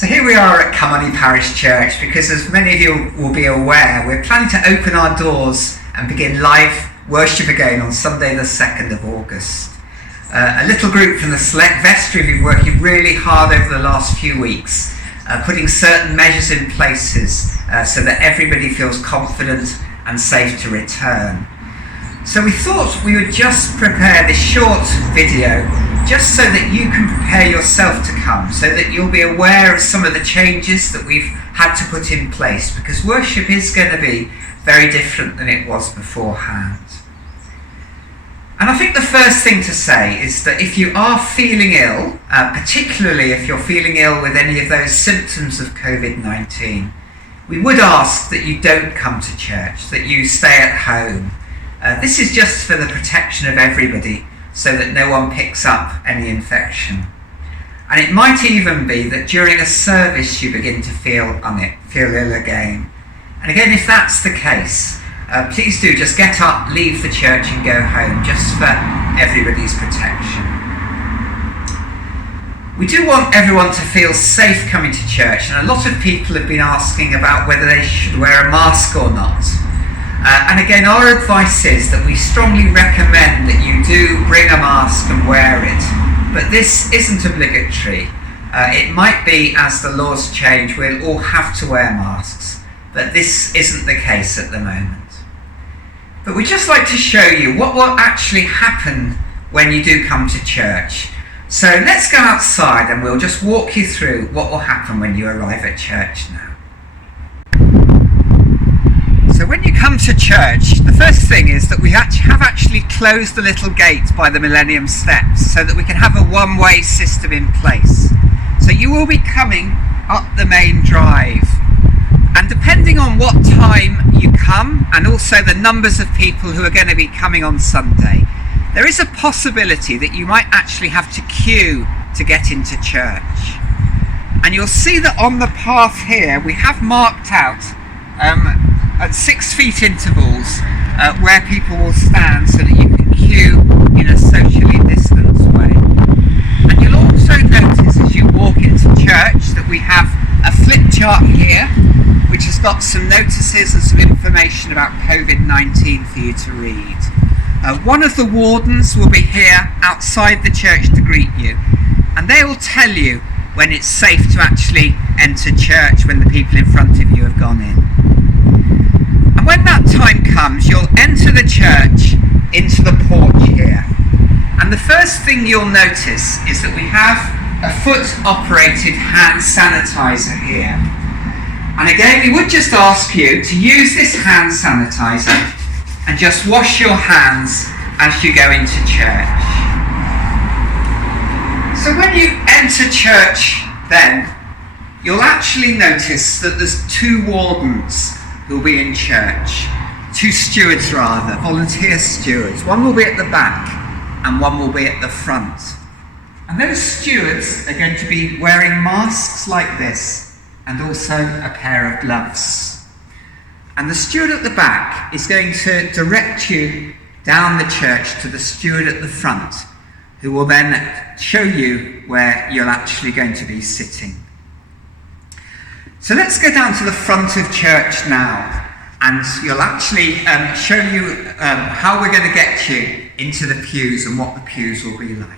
So here we are at Carnmoney Parish Church because, as many of you will be aware, we're planning to open our doors and begin live worship again on Sunday the 2nd of August. A little group from the Select Vestry have been working really hard over the last few weeks, putting certain measures in places so that everybody feels confident and safe to return. So we thought we would just prepare this short video just so that you can prepare yourself to come, so that you'll be aware of some of the changes that we've had to put in place, because worship is going to be very different than it was beforehand. And I think the first thing to say is that if you are feeling ill, particularly if you're feeling ill with any of those symptoms of COVID-19, we would ask that you don't come to church, that you stay at home. This is just for the protection of everybody, so that no one picks up any infection. And it might even be that during a service you begin to feel ill again. And again, if that's the case, please do just get up, leave the church and go home, just for everybody's protection. We do want everyone to feel safe coming to church, and a lot of people have been asking about whether they should wear a mask or not. And again, our advice is that we strongly recommend that you do bring a mask and wear it, but this isn't obligatory. It might be, as the laws change, we'll all have to wear masks, but this isn't the case at the moment. But we'd just like to show you what will actually happen when you do come to church. So let's go outside and we'll just walk you through what will happen when you arrive at church now. So when you come to church, the first thing is that we have actually closed the little gate by the Millennium Steps so that we can have a one-way system in place. So you will be coming up the main drive. And depending on what time you come, and also the numbers of people who are going to be coming on Sunday, there is a possibility that you might actually have to queue to get into church. And you'll see that on the path here, we have marked out at 6 feet intervals where people will stand so that you can queue in a socially distanced way. And you'll also notice as you walk into church that we have a flip chart here which has got some notices and some information about COVID-19 for you to read. One of the wardens will be here outside the church to greet you, and they will tell you when it's safe to actually enter church when the people in front of you have gone in. And when that time comes, you'll enter the church into the porch here. And the first thing you'll notice is that we have a foot-operated hand sanitizer here. And again, we would just ask you to use this hand sanitizer and just wash your hands as you go into church. So when you enter church then, you'll actually notice that there's 2 wardens who'll be in church. 2 stewards rather, volunteer stewards. One will be at the back and one will be at the front. And those stewards are going to be wearing masks like this and also a pair of gloves. And the steward at the back is going to direct you down the church to the steward at the front, who will then show you where you're actually going to be sitting. So let's go down to the front of church now, and you'll actually show you how we're going to get you into the pews and what the pews will be like.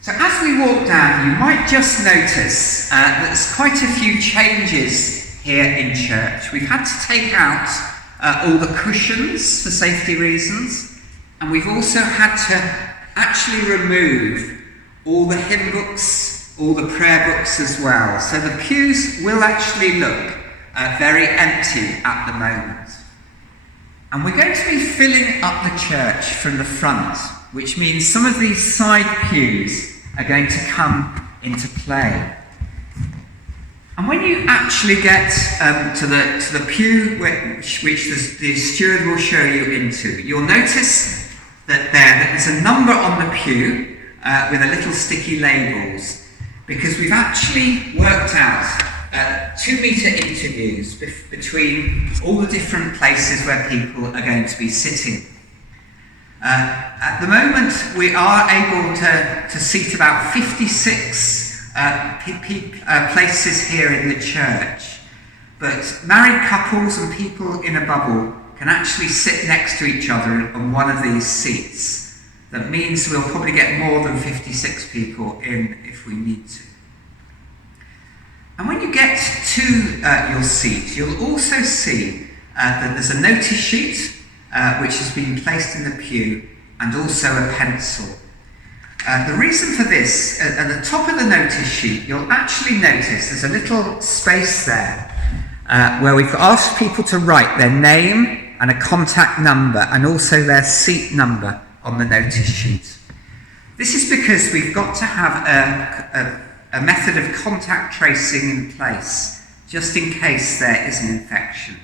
So as we walk down, you might just notice that there's quite a few changes here in church. We've had to take out all the cushions for safety reasons, and we've also had to actually remove all the hymn books, all the prayer books as well. So the pews will actually look very empty at the moment. And we're going to be filling up the church from the front, which means some of these side pews are going to come into play. And when you actually get to the pew which the steward will show you into, you'll notice that there's a number on the pew with a little sticky labels, because we've actually worked out 2-metre interviews between all the different places where people are going to be sitting. At the moment, we are able to seat about 56 places here in the church. But married couples and people in a bubble can actually sit next to each other on one of these seats. That means we'll probably get more than 56 people in if we need to. And when you get to your seat, you'll also see that there's a notice sheet which has been placed in the pew, and also a pencil. The reason for this, at the top of the notice sheet, you'll actually notice there's a little space there where we've asked people to write their name and a contact number, and also their seat number on the notice sheet. This is because we've got to have a method of contact tracing in place, just in case there is an infection.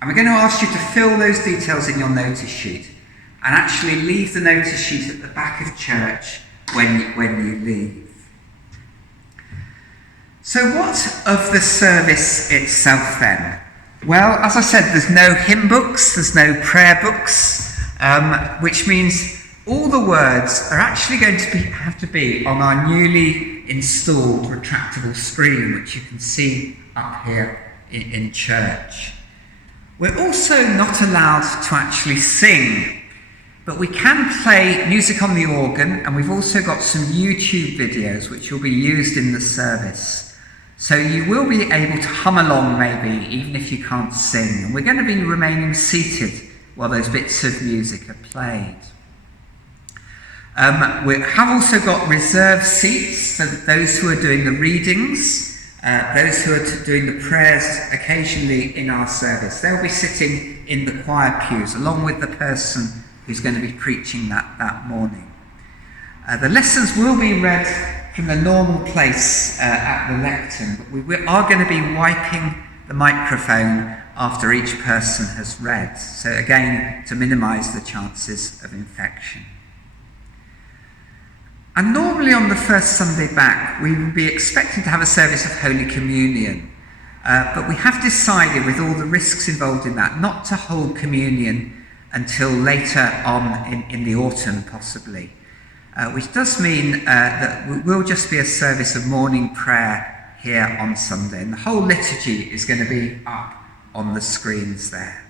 And we're going to ask you to fill those details in your notice sheet, and actually leave the notice sheet at the back of church when you leave. So what of the service itself then? Well, as I said, there's no hymn books, there's no prayer books, which means all the words are actually going to have to be on our newly installed retractable screen, which you can see up here in church. We're also not allowed to actually sing, but we can play music on the organ, and we've also got some YouTube videos which will be used in the service. So you will be able to hum along maybe, even if you can't sing. And we're going to be remaining seated while those bits of music are played. We have also got reserved seats for those who are doing the readings, those who are doing the prayers occasionally in our service. They'll be sitting in the choir pews along with the person who's going to be preaching that morning. The lessons will be read from the normal place at the lectern, but we are going to be wiping the microphone after each person has read, so again to minimise the chances of infection. And normally on the first Sunday back we will be expecting to have a service of Holy Communion, but we have decided, with all the risks involved in that, not to hold communion until later on in the autumn possibly. Which does mean that it will just be a service of morning prayer here on Sunday, and the whole liturgy is going to be up on the screens there.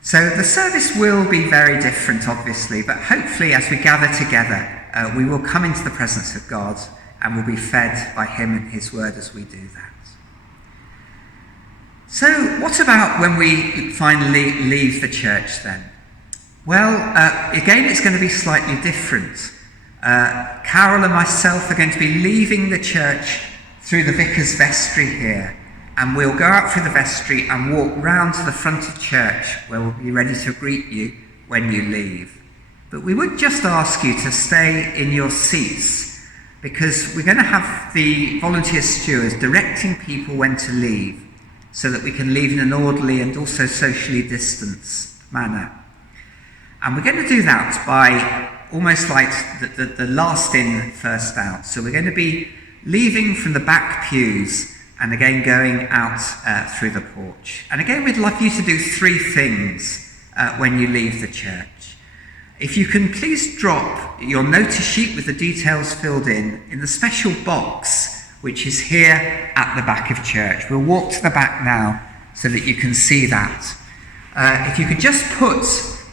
So the service will be very different, obviously, but hopefully as we gather together, we will come into the presence of God and will be fed by Him and His Word as we do that. So what about when we finally leave the church then? Well, again, it's going to be slightly different. Carol and myself are going to be leaving the church through the vicar's vestry here, and we'll go out through the vestry and walk round to the front of church, where we'll be ready to greet you when you leave. But we would just ask you to stay in your seats, because we're going to have the volunteer stewards directing people when to leave, so that we can leave in an orderly and also socially distanced manner. And we're going to do that by almost like the last in, first out. So we're going to be leaving from the back pews and again going out through the porch. And again, we'd like you to do three things when you leave the church. If you can please drop your notice sheet with the details filled in the special box which is here at the back of church. We'll walk to the back now so that you can see that. If you could just put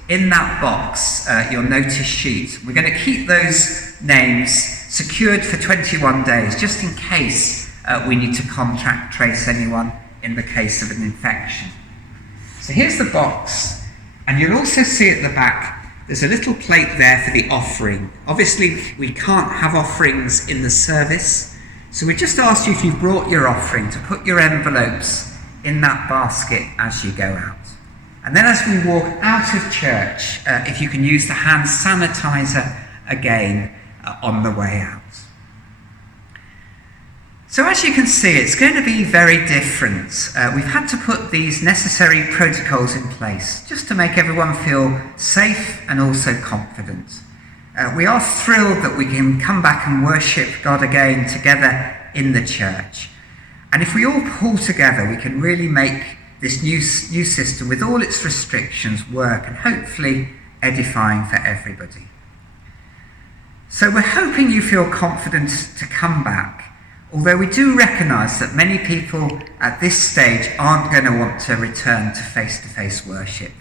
in that box your notice sheet. We're going to keep those names secured for 21 days, just in case we need to contact trace anyone in the case of an infection. So here's the box, and you'll also see at the back there's a little plate there for the offering. Obviously we can't have offerings in the service, so we just ask you, if you've brought your offering, to put your envelopes in that basket as you go out. And then as we walk out of church, if you can use the hand sanitizer again on the way out. So as you can see, it's going to be very different. We've had to put these necessary protocols in place just to make everyone feel safe and also confident. We are thrilled that we can come back and worship God again together in the church. And if we all pull together, we can really make this new system, with all its restrictions, work, and hopefully edifying for everybody. So we're hoping you feel confident to come back, although we do recognise that many people at this stage aren't going to want to return to face-to-face worship.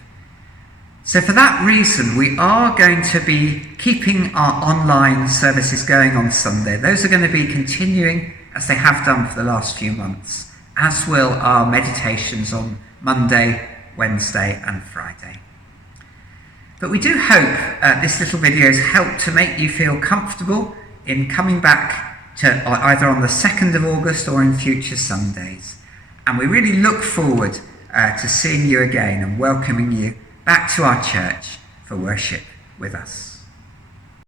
So for that reason, we are going to be keeping our online services going on Sunday. Those are going to be continuing as they have done for the last few months, as will our meditations on Monday, Wednesday and Friday. But we do hope this little video has helped to make you feel comfortable in coming back to either on the 2nd of August or in future Sundays. And we really look forward to seeing you again and welcoming you back to our church for worship with us.